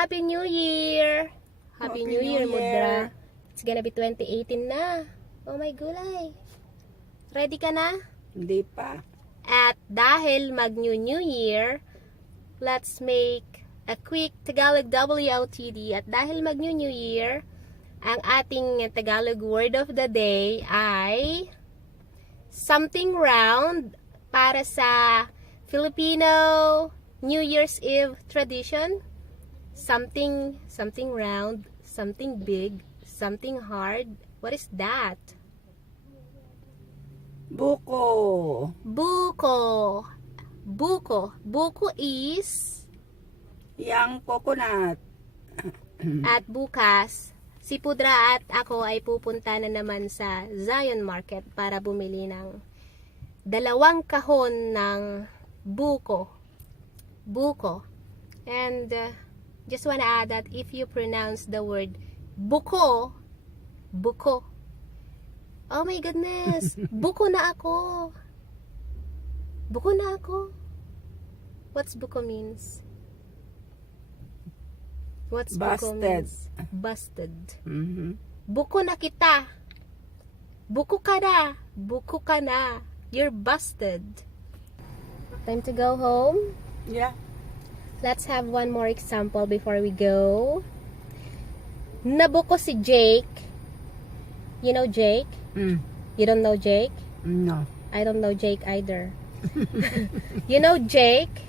Happy New Year! Happy New Year, Mudra. Year. It's gonna be 2018 na. Oh my gulay. Ready ka na? Hindi pa. At dahil mag-New Year, let's make a quick Tagalog WOTD. At dahil mag-New Year, ang ating Tagalog word of the day ay something round para sa Filipino New Year's Eve tradition. Something round, something big, something hard. What is that? Buko. Buko. Buko. Buko is Yang coconut. at bukas, si Pudra at ako ay pupunta na naman sa Zion Market para bumili ng 2 kahon ng buko. Buko. And just wanna add that if you pronounce the word buko, buko. Oh my goodness, buko na ako. Buko na ako. What's buko means? What's buko Busted. means? Busted. Mhm. Buko na kita. Buko ka na. Buko ka na. You're busted. Time to go home. Yeah. Let's have one more example before we go. Nabuko si Jake. You know Jake? You don't know Jake? No. I don't know Jake either. You know Jake?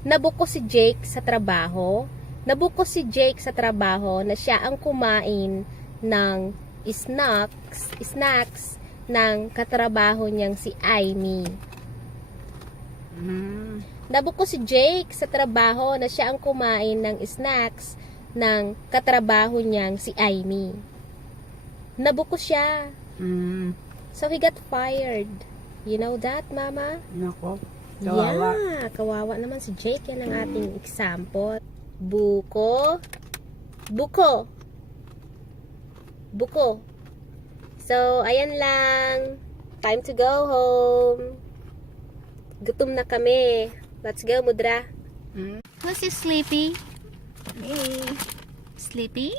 Nabuko si Jake sa trabaho. Nabuko si Jake sa trabaho na siya ang kumain ng snacks ng katrabaho niyang si Amy. Mm. Nabuko si Jake sa trabaho na siya ang kumain ng snacks ng katrabaho niyang si Amy. Nabuko siya. Mm. So he got fired. You know that, Mama? Nako. Kawawa. Yeah, kawawa naman si Jake. Yan ang ating example. Buko. Buko. Buko. So, ayan lang. Time to go home. Gutom na kami. Let's go, Mudra. Mm. Who's you sleepy? Hey. Sleepy?